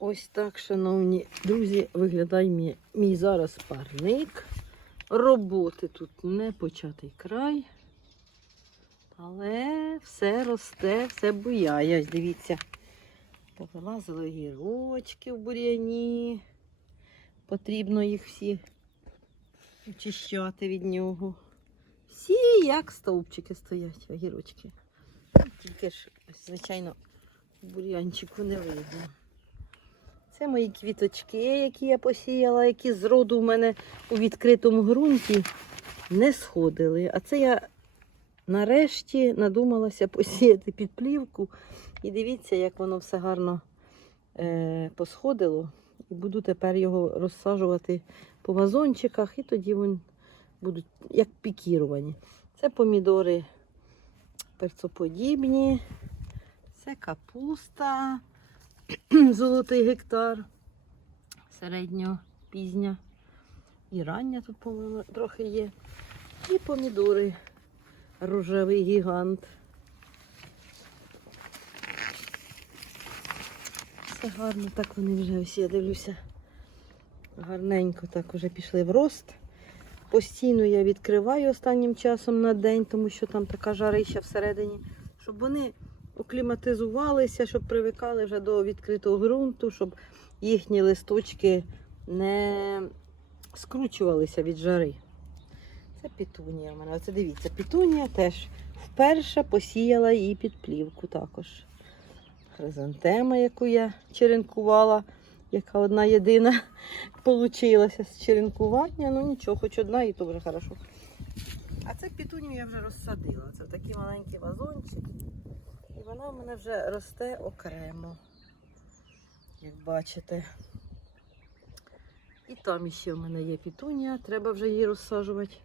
Ось так, шановні друзі, виглядає мій, мій зараз парник. Роботи тут не початий край. Але все росте, все буяє. Дивіться. Повилазили гірочки в бур'яні. Потрібно їх всі очищати від нього. Всі як стовпчики стоять, огірочки. Тільки ж, звичайно, бур'янчику не видно. Це мої квіточки, які я посіяла, які з роду в мене у відкритому ґрунті не сходили. А це я нарешті надумалася посіяти під плівку. І дивіться, як воно все гарно е, посходило. Буду тепер його розсаджувати по вазончиках, і тоді вони будуть як пікіровані. Це помідори перцоподібні, це капуста, золотий гектар, середньо пізня. І рання тут, по-моєму, трохи є. І помідори, рожевий гігант. Все гарно, так вони вже ось я дивлюся. Гарненько так вже пішли в рост. Постійно я відкриваю останнім часом на день, тому що там така жарища всередині, щоб вони окліматизувалися, щоб привикали вже до відкритого ґрунту, щоб їхні листочки не скручувалися від жари. Це пітунія в мене. Оце дивіться, пітунія теж вперше посіяла її під плівку також. Хризантема, яку я черенкувала, яка одна єдина получилася з черенкування. Ну нічого, хоч одна і то вже хорошо. А це пітунію я вже розсадила. Це такий маленький вазончик. І вона в мене вже росте окремо, як бачите. І там ще в мене є пітунія, треба вже її розсаджувати.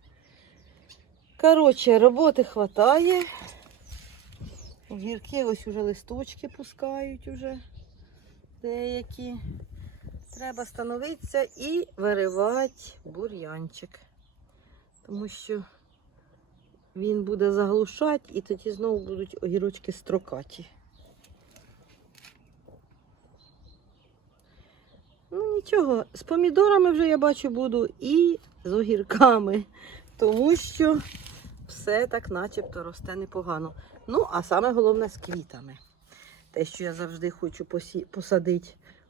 Коротше, роботи хватає. Гірки ось уже листочки пускають уже деякі. Треба становитися і виривати бур'янчик. Тому що він буде заглушати і тоді знову будуть огірочки строкаті. Ну нічого, з помідорами вже я бачу буду і з огірками, тому що все так начебто росте непогано. Ну, а саме головне з квітами. Те, що я завжди хочу посадити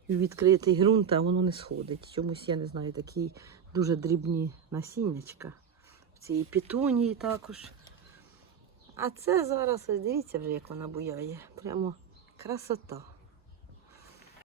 у відкритий ґрунт, а воно не сходить. Чомусь, я не знаю, такі дуже дрібні насіннячка. Цій пітунії також. А це зараз, ось дивіться вже, як вона буяє. Прямо красота.